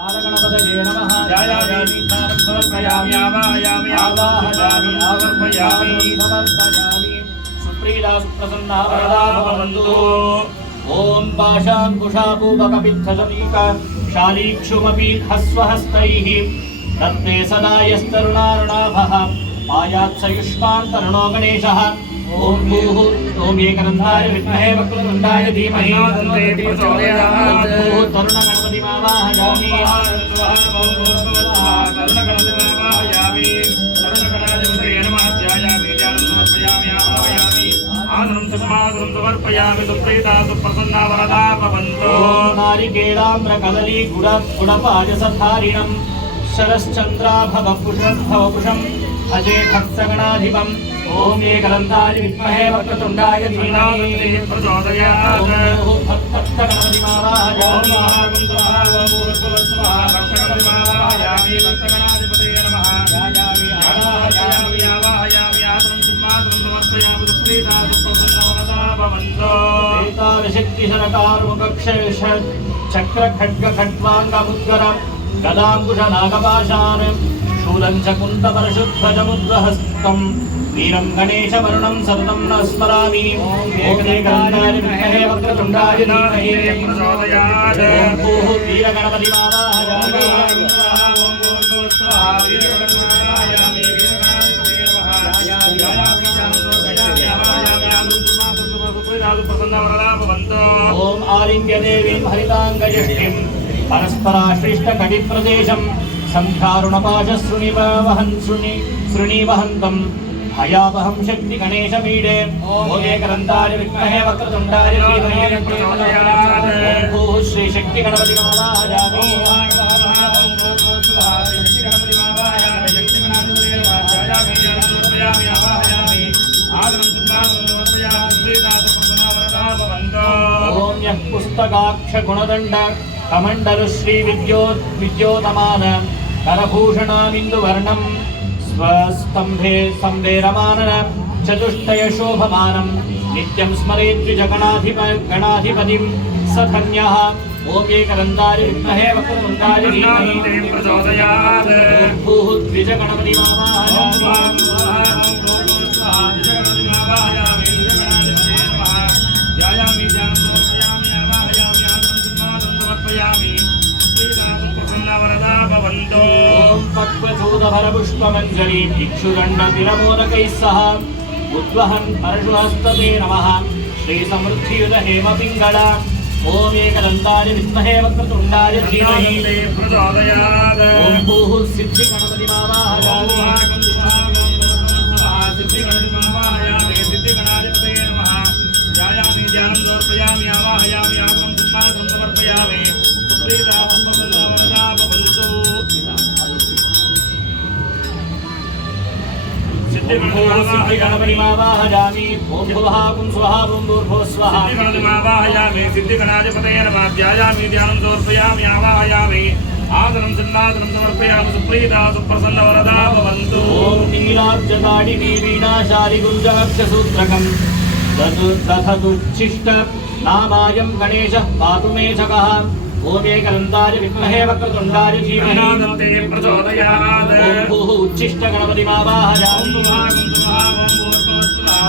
कालगणपतये नमः ध्यायामि ध्यानं समर्पयामि आवाहयामि आवाहयामि आवर्पयामि समर्पयामि सुप्रीता सुप्रसन्ना वरदा भवन्तु ॐ पाशाङ्कुशापूपकपित्थशमीक शालीक्षुमपि हस्वहस्तैः दत्ते सदा यस्तरुणारुणाभः पायात्सयुष्मान् तरुणो गणेशः ओम भूः ओम एकदन्ताय विद्महे वक्रतुण्डाय धीमहि प्रचोदयात् भूः तरुणगणपतिमावाहयामि तरुणगणपतिमावाहयामि तरुणगणाधिपतये नमः ध्यायामि ध्यानं समर्पयामि आवाहयामि आदरं समादरं समर्पयामि सुप्रीता सुप्रसन्ना वरदा भवन्तु नारिकेलाम्रकदली गुडपायसधारिणं शरश्चन्द्राभवपुषं भजे भक्तगणाधिपम् ओम एकदन्ताय विद्महे वक्रतुण्डाय धीमहि प्रचोदयात् भक्तगणपतिमावाहयामि भक्तगणपतिमावाहयामि भक्तगणाधिपतये नमः ध्यायामि आवाहयामि आवाहयामि आदरं सिंहासनं समर्पयामि सुप्रीता सुप्रसन्ना वरदा भवन्तु एतादशक्तिशरकार्मुकक्षेष चक्रखड्गखड्वाङ्गमुद्गर गदाङ्कुशनागपाशान् शूलं च कुन्तपरशुध्वजमुद्रहस्तम् वीरं गणेशवरुणं सततं न स्मरामि एकदन्ताय विद्महे वक्रतुण्डाय धीमहि प्रचोदयात् भूः वीरगणपतिमावाहयामि ॐ आलिङ्ग्यदेवीं हरिताङ्गयष्टिं परस्पराश्लिष्टकटिप्रदेशं सन्ध्यारुणपाशश्रुणिवहन्तं भयावहं शक्ति गणेशमीडे ओम एकदन्ताय विद्महे वक्रतुण्डाय धीमहि प्रचोदयात् भूः श्री शक्ति गणपतिमावाहयामि ओम यः पुस्तकाक्ष गुणदण्ड कमण्डलु श्री विद्योतमान करभूषणामिन्दुवर्णं स्तंभे रमानन चतुष्टय शोभमानं नित्यं स्मरेत् द्विजगणाधिपतिं स धन्यः ओम एकदन्ताय विद्महे वक्रतुण्डाय धीमहि प्रचोदयात् भूः द्विजगणपतिमावाहयामि ध्यायामि ध्यानं समर्पयामि आवाहयामि आदरं सिंहासनं समर्पयामि सुप्रीता वरदा भवन्तु ओम पक्वचूतफलपुष्पमञ्जरी भिक्षुदण्डतिरमोदकैः सह उद्वहन् परशुहस्तते नमः श्रीसमृद्धियुत हेमपिङ्गळ ओम एकदन्ताय विद्महे वक्रतुण्डाय धीमहि प्रचोदयात् ओम भूः सिद्धिगणपतिमावाहयामि सिद्धिगणपतिमावाहयामि सिद्धिगणाधिपतये नमः ध्यायामि ध्यानं समर्पयामि आवाहयामि आदरं सिंहासनं समर्पयामि सुप्रीता सुप्रसन्ना वरदा भवन्तु सिद्धिगणपतिमावाहयामि ओम भुवः कुं स्वः ओम भूर्भुवः स्वः सिद्धिगणपतिमावाहयामि सिद्धिगणाधिपतये नमः ध्यायामि ध्यानं समर्पयामि आवाहयामि आदरं सिंहासनं समर्पयामि सुप्रीता सुप्रसन्ना वरदा भवन्तु ओम नीलाब्जताडिनी वीणाशाली गुञ्जाक्षसूत्रकं दधतुच्छिष्ट नामायं गणेशः पातु मे जगः ओम एकदन्ताय विद्महे वक्रतुण्डाय धीमहि प्रचोदयात् ओम भूः उच्छिष्ट गणपतिमावाहयामि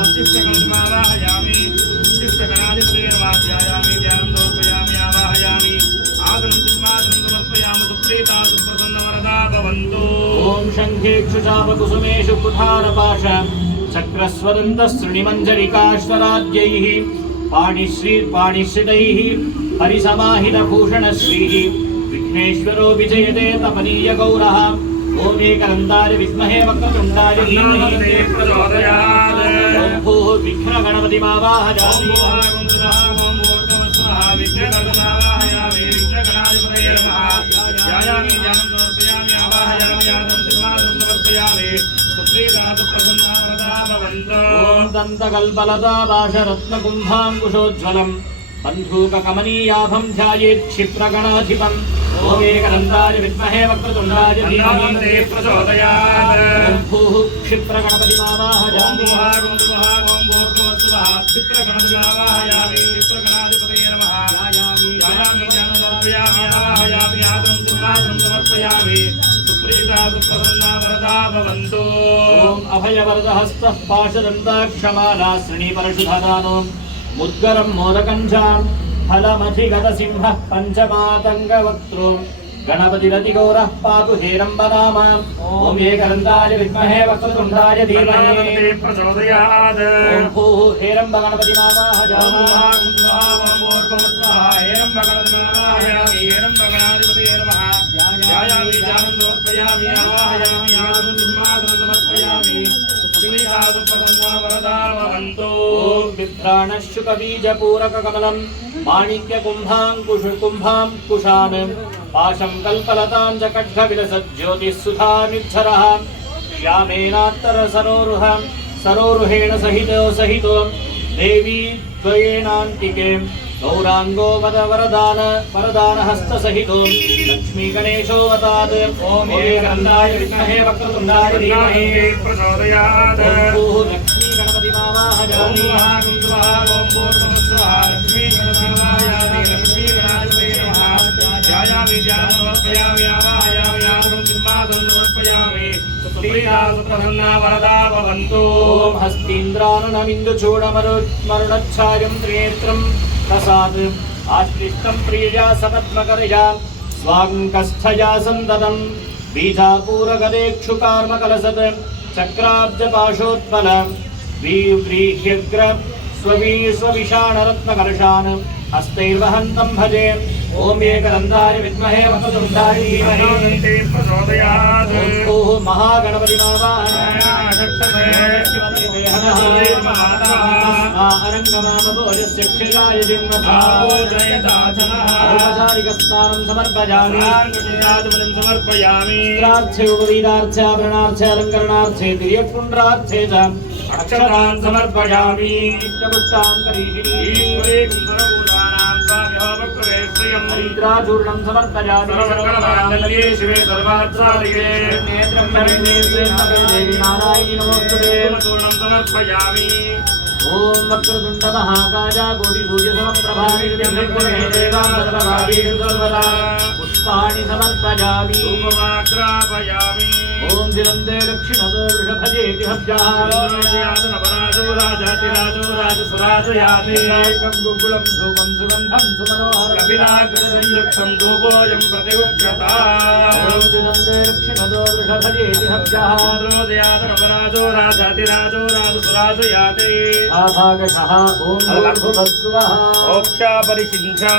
उच्छिष्ट गणपतिमावाहयामि उच्छिष्ट गणाधिपतये नमः ध्यायामि ध्यानं समर्पयामि आवाहयामि आदरं सिंहासनं समर्पयामि सुप्रीता सुप्रसन्ना वरदा भवन्तु ओम शङ्खेक्षुचापकुसुमेषु कुठारपाश चक्रस्वदन्तश्रुणिमञ्जरिकाश्वराद्यैः पाणिश्रितैः परिसमाहितभूषणश्रीः विघ्नेश्वरो विजयते तपनीय गौरः ओम एकदन्ताय विद्महे वक्रतुण्डाय धीमहि प्रचोदयात् ओम भूः विघ्नगणपतिमावाहयामि विघ्नगणपतिमावाहयामि विघ्नगणाधिपतये नमः ध्यायामि ध्यानं समर्पयामि आवाहयामि आदरं सिंहासनं समर्पयामि सुप्रीता सुप्रसन्ना वरदा भवन्तु ओम दन्तकल्पलताभाषरत्नकुम्भाङ्कुशोज्ज्वलं बन्धूककमनीयाभं ध्यायेत् क्षिप्रगणाधिपम् ओम एकदन्ताय विद्महे वक्रतुण्डाय धीमहि प्रचोदयात् भूः क्षिप्रगणपति मावाहयामि ओम भूर्भुवस्सुवः क्षिप्रगणपति आवाहयामि क्षिप्रगणाधिपतये नमः यायामि ज्ञानं समर्पयामि आवाहयामि आदं चिन्नादं समर्पयामि सुप्रीता सुप्रसन्ना वरदा भवन्तु ओम अभयवरदहस्तः पाशदन्ताक्षमाला श्रीपरशुधदानो मुद्गरं मोदकञ्जां फलमधिगतसिंहः पञ्चमातङ्गवक्त्रो गणपतिरतिगौरः पातु हेरम्बनामाम् ॐ एकदन्ताय विद्महे वक्रतुण्डाय धीमहि प्रचोदयात् ॐ भूः हेरम्बगणपतिमावाहयामि यायामि ज्ञानं समर्पयामि आवाहयामि आदं सिंहासनं समर्पयामि सुप्रीतासु प्रसन्ना वरदा भवन्तु ॐ बिभ्राणशुकबीजपूरककमलं माणिक्यकुम्भाङ्कुशान् पाशं कल्पलतां च खड्गविलसज्ज्योतिःसुधानिद्धरः श्यामेनात्तरसरोरुहं सरोरुहेण सहितो देवी द्वयेनान्तिके गौरांगो वरदानहस्तसहितो लक्ष्मीगणेशोऽवतात् ॐ एकदन्ताय विद्महे वक्रतुण्डाय धीमहि प्रचोदयात् भूः लक्ष्मीगणपतिमावाहयामि यायामि ज्ञानं समर्पयामि आवाहयामि आदं सिंहासनं समर्पयामि सुप्रीतासु प्रसन्ना वरदा भवन्तु ॐ हस्तीन्द्राननमिन्दुचूडमरुणच्छायं त्रिनेत्रं प्रसाद आश्लिष्टं प्रियया सपद्मकरया स्वाङ्कस्थया सन्दतं बीजापूरगदेक्षुकार्मकलसत् चक्राब्जपाशोत्पल व्रीह्यग्र स्वविषाणरत्नकलशान् हस्तैर्वहन्तं भजे ॐ एकदन्ताय विद्महे वक्रतुण्डाय धीमहि प्रचोदयात् ॐ भूः महागणपतिमावाहयामि अरङ्गमामभोजस्य क्षीराय जिन्मौपचारिकस्नानं समर्पयामि समर्पयामि चित्रार्थे उपवीदार्थे आभरणार्थे अलङ्करणार्थे तिर्यक्पुण्ड्रार्थे च अक्षतान् समर्पयामि पुष्टां हरिद्राचूर्णं समर्पयामि शिवे सर्वार्थसाधिके नेत्रं देवी नारायणी नमोस्तुते चूर्णं समर्पयामि ॐ वक्रतुण्डमहाकाय कोटिसूर्यसमप्रभा निर्विघ्ने देवा सर्वकार्येषु सर्वदा पुष्पाणि समर्पयामि धूपमाग्रापयामि ॐ दिनन्दे दक्षिणतो वृषभजेति हव्याहारं गुग्गुलं धूपं सुगन्धं सुमनोहरं कपिलाग्रसंयुक्तं धूपोऽयं प्रतिगुह्यता ॐ दिनन्दे दक्षिणतो वृषभजेति हव्याहारोदयातनवराजो राजातिराजो राजसुराजो याते आभागशः ॐ भूर्भुवस्सुवः मोक्षा परिशिंसा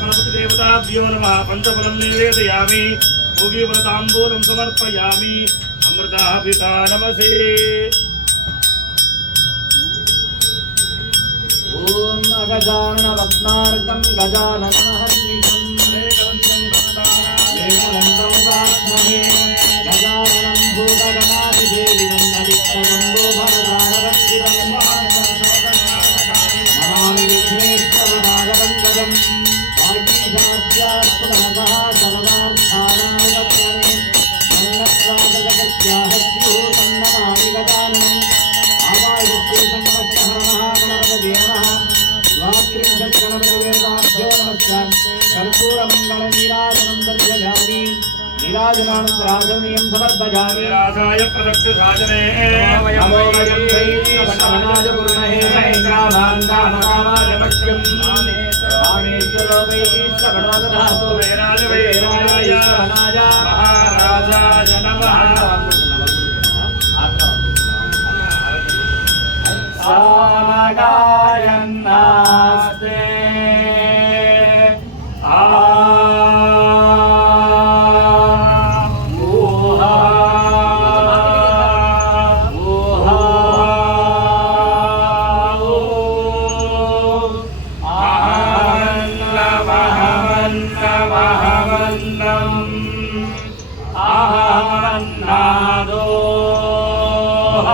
गणपतिदेवताभ्यो नमः पंचफलं निवेदयामि भोगीव्रताम्बूलं समर्पयामि अमृताः पिता नमसे ॐ अगजाननवत्नार्कं गजाननमहर्निशम् एकदन्तं उपास्महे गजाननं भूतगणाधिदेविनं नदिष्टजम्बो भरदानवन्दितं नमामि विघ्नेश्वरनादपङ्कजम् वागीशास्यात्मनसः सर्वार्थानामुपक्रमे मन्नत्वादगत्याः स्युः तन्नमामि गजाननम् आवायुष्ये संवत्सरः गणपतये नमः द्वात्रिंशत् गणपतिवेदाभ्यो नमः कर्पूरमङ्गलनीराजनं दर्शयामि नीराजनानन्तराजनीयं समर्पयामि राजाय प्रदक्षिणाजने नमो वयं वैष्णवनाय पूर्णहे वैग्रामाङ्गामकामाय मह्यं रामेश्वरो वैश्वरो ददातु वैराजवैराय महाराजाय नमः सामगायन्नास्ते अहमन्नम् अहमन्नादो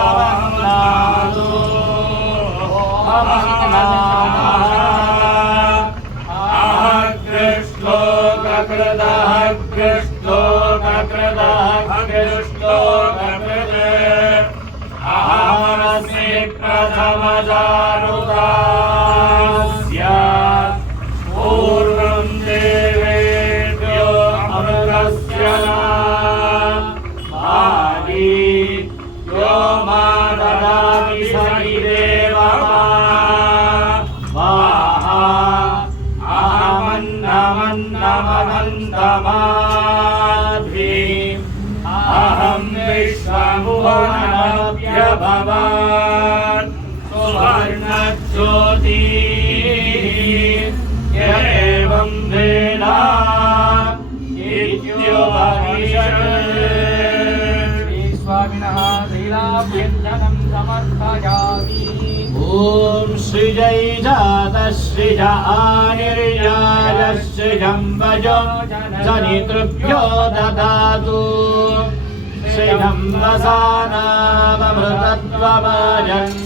अहमन्नादो अहकृष्लोककृतः कृष्लोककृतः कृष्लोककृते अहमस्मि प्रथमजारुदास्य पूर्वं देवेभ्यो अमृतस्य नामानि यो मा ददाति स हि देवमा अहमन्नमन्नमनन्तमाधि अहं विश्वभुवनमभ्यभवान् सुवर्णज्योति य एवं वेद इत्युपनिषत् स्वामिनः लीलाभ्यञ्जनं समर्पयामि। ॐ श्रीजै जातः श्रीज आनिर्याय श्रीजम्बजो जनितृभ्यो ददातु श्रीजम्बसानामृतत्वमाजन्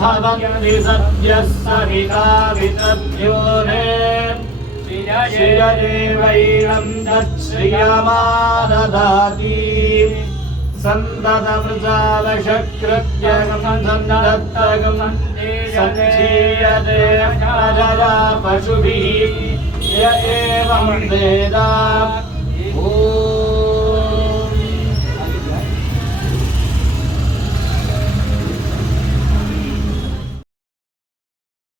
भवन्ति सद्यः सविता वितभ्योरे श्रियदेवैनं तच्छ्रियमा ददाति सन्ततमृजावशकृत्य सन्दत्तगं सञ्चीयते प्रजया पशुभिः य एवं वेद